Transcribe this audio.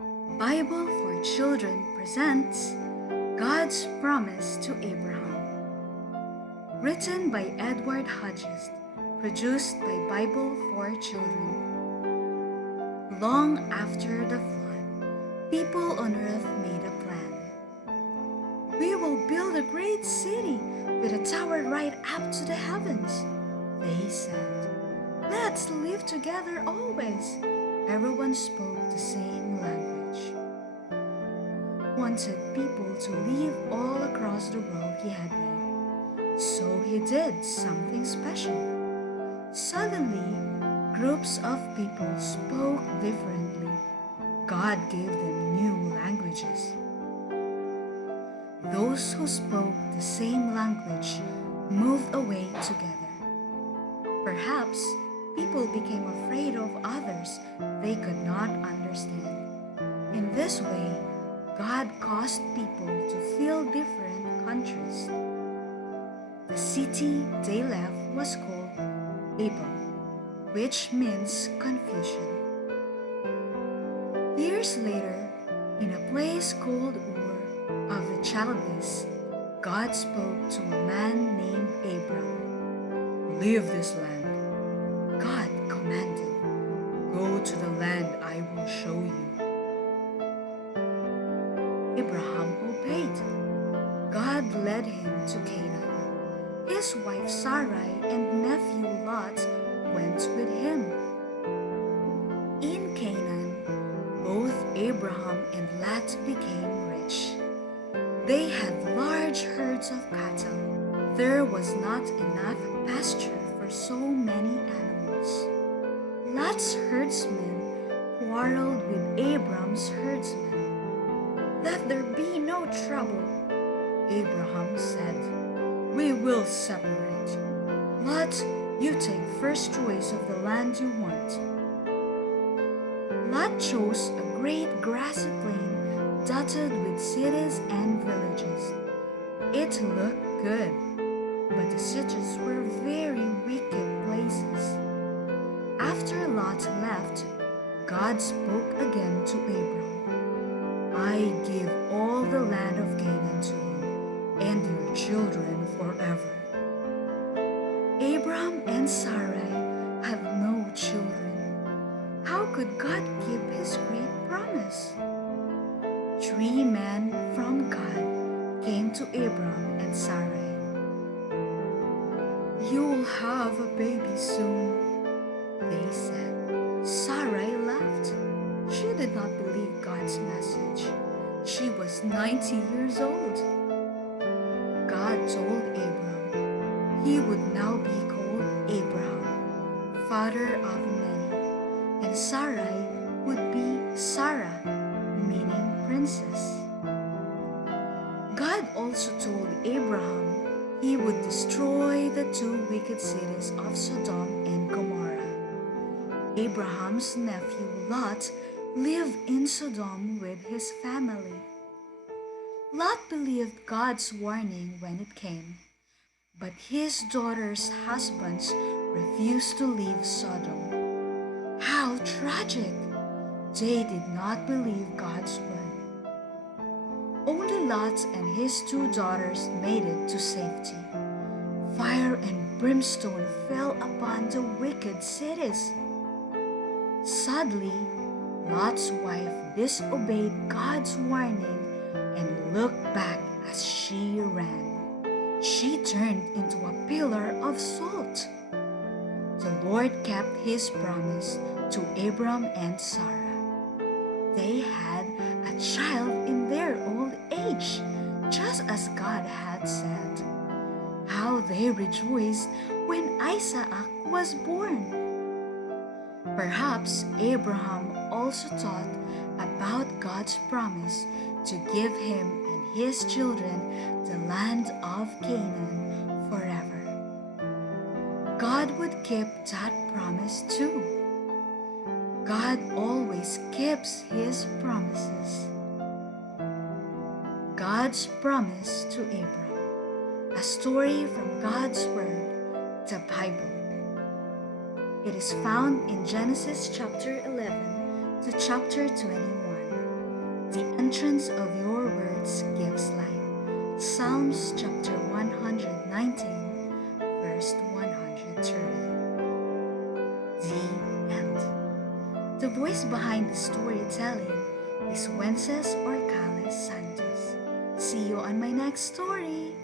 Bible for Children presents God's Promise to Abraham. Written by Edward Hodges, produced by Bible for Children. Long after the flood, people on earth made a plan. We will build a great city with a tower right up to the heavens, they said. Let's live together always. Everyone spoke the same language. Wanted people to live all across the world he had made. So he did something special. Suddenly, groups of people spoke differently. God gave them new languages. Those who spoke the same language moved away together. Perhaps people became afraid of others they could not understand. In this way, God caused people to fill different countries. The city they left was called Babel, which means confusion. Years later, in a place called Ur of the Chaldees, God spoke to a man named Abram. "Leave this land," God commanded. "Go to the land I will show you." Abraham obeyed. God led him to Canaan. His wife Sarai and nephew Lot went with him. In Canaan, both Abraham and Lot became rich. They had large herds of cattle. There was not enough pasture for so many animals. Lot's herdsmen quarreled with Abram's herdsmen. "Let there be no trouble," Abraham said. "We will separate. Lot, you take first choice of the land you want." Lot chose a great grassy plain dotted with cities and villages. It looked good, but the cities were very wicked places. After Lot left, God spoke again to Abram. "I give all the land of Canaan to you and your children forever." Abram and Sarai have no children. How could God keep his great promise? 3 men from God came to Abram and Sarai. "You'll have a baby soon," they said. Sarai laughed. She did not believe God's message. She was 90 years old. God told Abram he would now be called Abraham, father of many, and Sarai would be Sarah, meaning princess. God also told Abraham he would destroy the 2 wicked cities of Sodom and Gomorrah. Abraham's nephew Lot lived in Sodom with his family. Lot believed God's warning when it came, but his daughter's husbands refused to leave Sodom. How tragic! They did not believe God's word. Only Lot and his 2 daughters made it to safety. Fire and brimstone fell upon the wicked cities. Sadly, Lot's wife disobeyed God's warning and looked back as she ran. She turned into a pillar of salt. The Lord kept his promise to Abram and Sarah. They had a child in their old age, just as God had said. How they rejoiced when Isaac was born. Perhaps Abraham also thought about God's promise to give him and his children the land of Canaan forever. God would keep that promise too. God always keeps his promises. God's promise to Abram, a story from God's Word, the Bible. It is found in Genesis chapter 11 to chapter 21. entrance of your words gives life. Psalms chapter 119, verse 130. The end. The voice behind the storytelling is Wences Orcales Santos. See you on my next story.